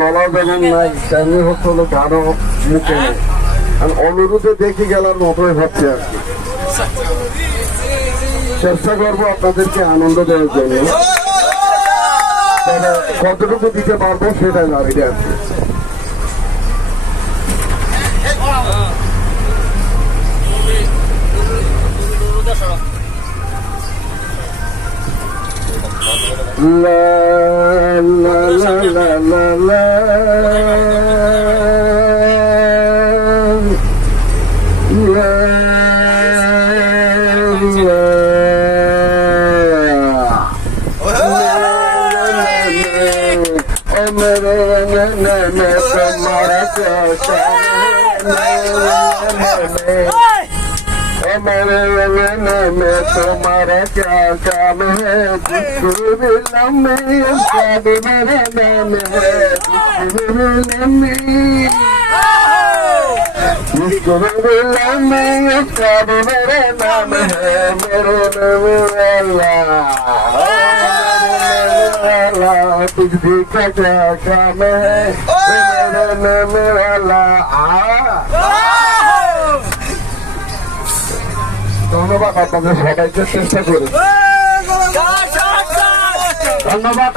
গলা যেমন নাই তেমনি হচ্ছে হলো গানও মুখে নেই। আর অনুরোধে দেখে গেলার মতোই ভাবছি আর কি। চেষ্টা করবো আপনাদেরকে আনন্দ দেওয়ার জন্য, তবে কতটুকু দিতে পারবো সেটাই দাঁড়িয়ে আর কি। La la la la la la में तुम्हारा क्या काम है, जिसको मेरा नाम है, जिसको मेरा नाम है, मेरे अल्लाह तुझे का क्या काम है, मेरे नाम अल्लाह। ধন্যবাদ আপনাদের সবাইকে, চেষ্টা করি। ধন্যবাদ।